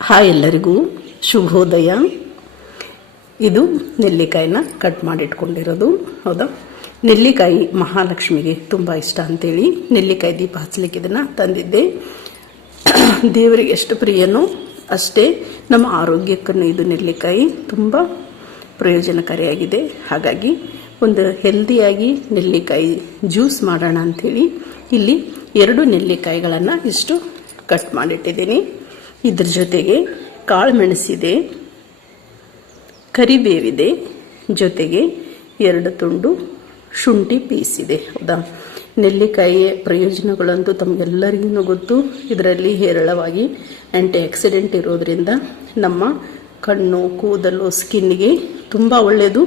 Hi ಎಲ್ಲರಿಗೂ ಶುಭೋದಯ. ಇದು ನೆಲ್ಲಿಕಾಯಿನ ಕಟ್ ಮಾಡಿಟ್ಕೊಂಡಿರೋದು. ಹೌದಾ, ನೆಲ್ಲಿಕಾಯಿ ಮಹಾಲಕ್ಷ್ಮಿಗೆ ತುಂಬ ಇಷ್ಟ ಅಂತೇಳಿ ನೆಲ್ಲಿಕಾಯಿ ದೀಪ ಹಚ್ಚಲಿಕ್ಕೆ ಇದನ್ನು ತಂದಿದ್ದೆ. ದೇವರಿಗೆ ಎಷ್ಟು ಪ್ರಿಯನೋ ಅಷ್ಟೇ ನಮ್ಮ ಆರೋಗ್ಯಕ್ಕೂ ಇದು ನೆಲ್ಲಿಕಾಯಿ ತುಂಬ ಪ್ರಯೋಜನಕಾರಿಯಾಗಿದೆ. ಹಾಗಾಗಿ ಒಂದು ಹೆಲ್ದಿಯಾಗಿ ನೆಲ್ಲಿಕಾಯಿ ಜ್ಯೂಸ್ ಮಾಡೋಣ ಅಂಥೇಳಿ ಇಲ್ಲಿ 2 ನೆಲ್ಲಿಕಾಯಿಗಳನ್ನು ಇಷ್ಟು ಕಟ್ ಮಾಡಿಟ್ಟಿದ್ದೀನಿ. ಇದ್ರ ಜೊತೆಗೆ ಕಾಳು ಮೆಣಸಿದೆ, ಕರಿಬೇವಿದೆ, ಜೊತೆಗೆ 2 ತುಂಡು ಶುಂಠಿ ಪೀಸ್ ಇದೆ. ಹೌದಾ, ನೆಲ್ಲಿಕಾಯಿಯ ಪ್ರಯೋಜನಗಳಂತೂ ತಮಗೆಲ್ಲರಿಗೂ ಗೊತ್ತು. ಇದರಲ್ಲಿ ಹೇರಳವಾಗಿ ಆ್ಯಂಟಿ ಆಕ್ಸಿಡೆಂಟ್ ಇರೋದ್ರಿಂದ ನಮ್ಮ ಕಣ್ಣು, ಕೂದಲು, ಸ್ಕಿನ್ಗೆ ತುಂಬ ಒಳ್ಳೆಯದು.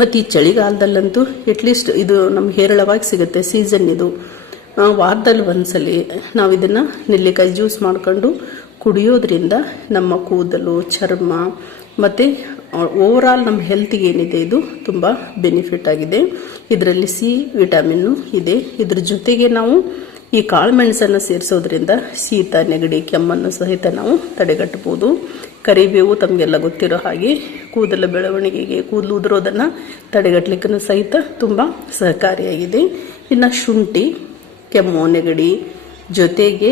ಮತ್ತು ಈ ಚಳಿಗಾಲದಲ್ಲಂತೂ ಅಟ್ಲೀಸ್ಟ್ ಇದು ನಮ್ಗೆ ಹೇರಳವಾಗಿ ಸಿಗುತ್ತೆ. ಸೀಸನ್ ಇದು. ವಾರದಲ್ಲಿ ಒಂದ್ಸಲಿ ನಾವು ಇದನ್ನು ನೆಲ್ಲಿಕಾಯಿ ಜ್ಯೂಸ್ ಮಾಡ್ಕೊಂಡು ಕುಡಿಯೋದ್ರಿಂದ ನಮ್ಮ ಕೂದಲು, ಚರ್ಮ ಮತ್ತು ಓವರಾಲ್ ನಮ್ಮ ಹೆಲ್ತಿಗೆ ಏನಿದೆ ಇದು ತುಂಬ ಬೆನಿಫಿಟ್ ಆಗಿದೆ. ಇದರಲ್ಲಿ ಸಿ ವಿಟಮಿನ್ನು ಇದೆ. ಇದ್ರ ಜೊತೆಗೆ ನಾವು ಈ ಕಾಳು ಮೆಣಸನ್ನು ಸೇರಿಸೋದ್ರಿಂದ ಶೀತ, ನೆಗಡಿ, ಕೆಮ್ಮನ್ನು ಸಹಿತ ನಾವು ತಡೆಗಟ್ಟಬಹುದು. ಕರಿಬೇವು ತಮಗೆಲ್ಲ ಗೊತ್ತಿರೋ ಹಾಗೆ ಕೂದಲ ಬೆಳವಣಿಗೆಗೆ, ಕೂದಲು ಉದುರೋದನ್ನು ತಡೆಗಟ್ಟಲಿಕ್ಕೂ ಸಹಿತ ತುಂಬ ಸಹಕಾರಿಯಾಗಿದೆ. ಇನ್ನು ಶುಂಠಿ ಕೆಮ್ಮು, ನೆಗಡಿ ಜೊತೆಗೆ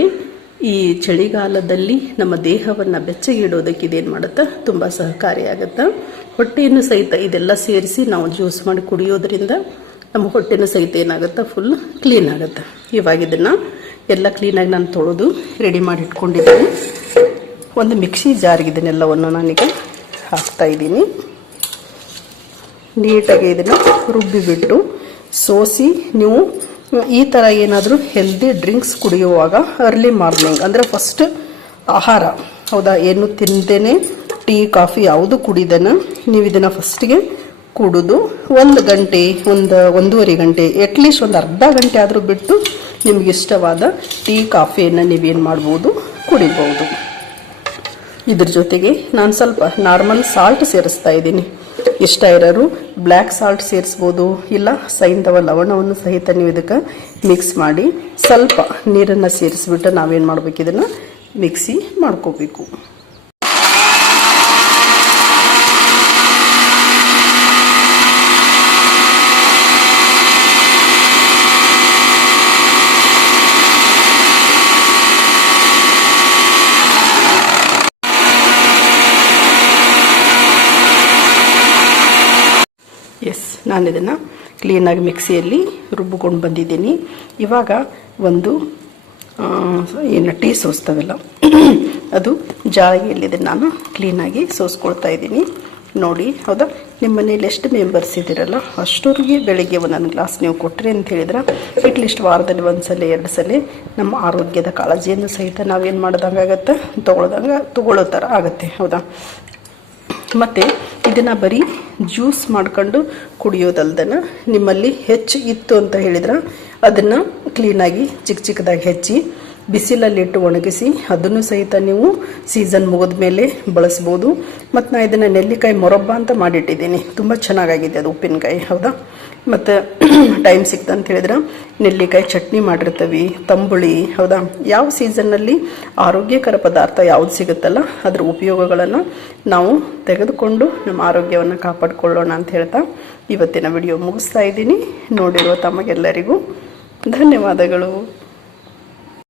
ಈ ಚಳಿಗಾಲದಲ್ಲಿ ನಮ್ಮ ದೇಹವನ್ನು ಬೆಚ್ಚಗಿಡೋದಕ್ಕೆ ಇದೇನು ಮಾಡುತ್ತಾ ತುಂಬ ಸಹಕಾರಿಯಾಗುತ್ತೆ. ಹೊಟ್ಟೆಯನ್ನು ಸಹಿತ ಇದೆಲ್ಲ ಸೇರಿಸಿ ನಾವು ಜ್ಯೂಸ್ ಮಾಡಿ ಕುಡಿಯೋದ್ರಿಂದ ನಮ್ಮ ಹೊಟ್ಟೆನೂ ಸಹಿತ ಏನಾಗುತ್ತೆ, ಫುಲ್ ಕ್ಲೀನ್ ಆಗುತ್ತೆ. ಇವಾಗ ಇದನ್ನು ಎಲ್ಲ ಕ್ಲೀನಾಗಿ ನಾನು ತೊಳೆದು ರೆಡಿ ಮಾಡಿ ಇಟ್ಕೊಂಡಿದ್ದೀನಿ. ಒಂದು ಮಿಕ್ಸಿ ಜಾರ್ಗೆ ಇದನ್ನೆಲ್ಲವನ್ನು ನಾನೀಗ ಹಾಕ್ತಾಯಿದ್ದೀನಿ. ನೀಟಾಗಿ ಇದನ್ನು ರುಬ್ಬಿಬಿಟ್ಟು ಸೋಸಿ ನೀವು ಈ ಥರ ಏನಾದರೂ ಹೆಲ್ದಿ ಡ್ರಿಂಕ್ಸ್ ಕುಡಿಯುವಾಗ ಅರ್ಲಿ ಮಾರ್ನಿಂಗ್ ಅಂದರೆ ಫಸ್ಟ್ ಆಹಾರ, ಹೌದಾ, ಏನು ತಿಂದೇನೆ ಟೀ, ಕಾಫಿ ಯಾವುದು ಕುಡಿದೇನೆ ನೀವು ಇದನ್ನು ಫಸ್ಟಿಗೆ ಕುಡಿದು 1 ಗಂಟೆ, 1.5 ಗಂಟೆ, ಅಟ್ಲೀಸ್ಟ್ ಒಂದು ಅರ್ಧ ಗಂಟೆ ಆದರೂ ಬಿಟ್ಟು ನಿಮ್ಗೆ ಇಷ್ಟವಾದ ಟೀ, ಕಾಫಿಯನ್ನು ನೀವೇನು ಮಾಡ್ಬೋದು, ಕುಡಿಬೋದು. ಇದ್ರ ಜೊತೆಗೆ ನಾನು ಸ್ವಲ್ಪ ನಾರ್ಮಲ್ ಸಾಲ್ಟ್ ಸೇರಿಸ್ತಾ ಇದ್ದೀನಿ. ಇಷ್ಟ ಇರೋರು ಬ್ಲ್ಯಾಕ್ ಸಾಲ್ಟ್ ಸೇರಿಸ್ಬೋದು, ಇಲ್ಲ ಸೈಂಧವ ಲವಣವನ್ನು ಸಹಿತ ನೀವು ಇದಕ್ಕೆ ಮಿಕ್ಸ್ ಮಾಡಿ ಸ್ವಲ್ಪ ನೀರನ್ನು ಸೇರಿಸ್ಬಿಟ್ಟು ನಾವೇನು ಮಾಡ್ಬೇಕು, ಇದನ್ನು ಮಿಕ್ಸಿ ಮಾಡ್ಕೋಬೇಕು. ನಾನು ಇದನ್ನು ಕ್ಲೀನಾಗಿ ಮಿಕ್ಸಿಯಲ್ಲಿ ರುಬ್ಬಿಕೊಂಡು ಬಂದಿದ್ದೀನಿ. ಇವಾಗ ಒಂದು ಏನು ಟೀ ಸೋಸ್ತವೆಲ್ಲ ಅದು ಜಾಳಿಗೆಯಲ್ಲಿ ಇದನ್ನು ನಾನು ಕ್ಲೀನಾಗಿ ಸೋಸ್ಕೊಳ್ತಾ ಇದ್ದೀನಿ. ನೋಡಿ, ಹೌದಾ, ನಿಮ್ಮ ಮನೇಲಿ ಎಷ್ಟು ಮೆಂಬರ್ಸ್ ಇದ್ದೀರಲ್ಲ ಅಷ್ಟೋರಿಗೆ ಬೆಳಗ್ಗೆ 1 ಗ್ಲಾಸ್ ನೀವು ಕೊಟ್ಟರೆ ಅಂತ ಹೇಳಿದ್ರೆ ಅಟ್ಲೀಸ್ಟ್ ವಾರದಲ್ಲಿ 1 ಸಲ 2 ಸಲ ನಮ್ಮ ಆರೋಗ್ಯದ ಕಾಳಜಿಯನ್ನು ಸಹಿತ ನಾವೇನು ಮಾಡ್ದಂಗೆ ಆಗುತ್ತೆ, ತಗೊಳ್ಳೋ ಥರ ಆಗುತ್ತೆ. ಹೌದಾ, ಮತ್ತು ಇದನ್ನು ಬರೀ ಜ್ಯೂಸ್ ಮಾಡ್ಕೊಂಡು ಕುಡಿಯೋದಲ್ದನ ನಿಮ್ಮಲ್ಲಿ ಹೆಚ್ಚು ಇತ್ತು ಅಂತ ಹೇಳಿದ್ರೆ ಅದನ್ನು ಕ್ಲೀನಾಗಿ ಚಿಕ್ಕದಾಗಿ ಹೆಚ್ಚಿ ಬಿಸಿಲಲ್ಲಿಟ್ಟು ಒಣಗಿಸಿ ಅದನ್ನು ಸಹಿತ ನೀವು ಸೀಸನ್ ಮುಗಿದ ಮೇಲೆ ಬಳಸ್ಬೋದು. ಮತ್ತು ನಾನು ಇದನ್ನು ನೆಲ್ಲಿಕಾಯಿ ಮೊರಬ್ಬ ಅಂತ ಮಾಡಿಟ್ಟಿದ್ದೀನಿ. ತುಂಬ ಚೆನ್ನಾಗಾಗಿದೆ ಅದು, ಉಪ್ಪಿನಕಾಯಿ. ಹೌದಾ, ಮತ್ತು ಟೈಮ್ ಸಿಕ್ತು ಅಂತ ಹೇಳಿದ್ರೆ ನೆಲ್ಲಿಕಾಯಿ ಚಟ್ನಿ ಮಾಡಿರ್ತೀವಿ, ತಂಬುಳಿ. ಹೌದಾ, ಯಾವ ಸೀಸನ್ನಲ್ಲಿ ಆರೋಗ್ಯಕರ ಪದಾರ್ಥ ಯಾವುದು ಸಿಗುತ್ತಲ್ಲ ಅದರ ಉಪಯೋಗಗಳನ್ನು ನಾವು ತೆಗೆದುಕೊಂಡು ನಮ್ಮ ಆರೋಗ್ಯವನ್ನು ಕಾಪಾಡಿಕೊಳ್ಳೋಣ ಅಂತ ಹೇಳ್ತಾ ಇವತ್ತಿನ ವಿಡಿಯೋ ಮುಗಿಸ್ತಾ ಇದ್ದೀನಿ. ನೋಡಿರುವ ತಮಗೆಲ್ಲರಿಗೂ ಧನ್ಯವಾದಗಳು.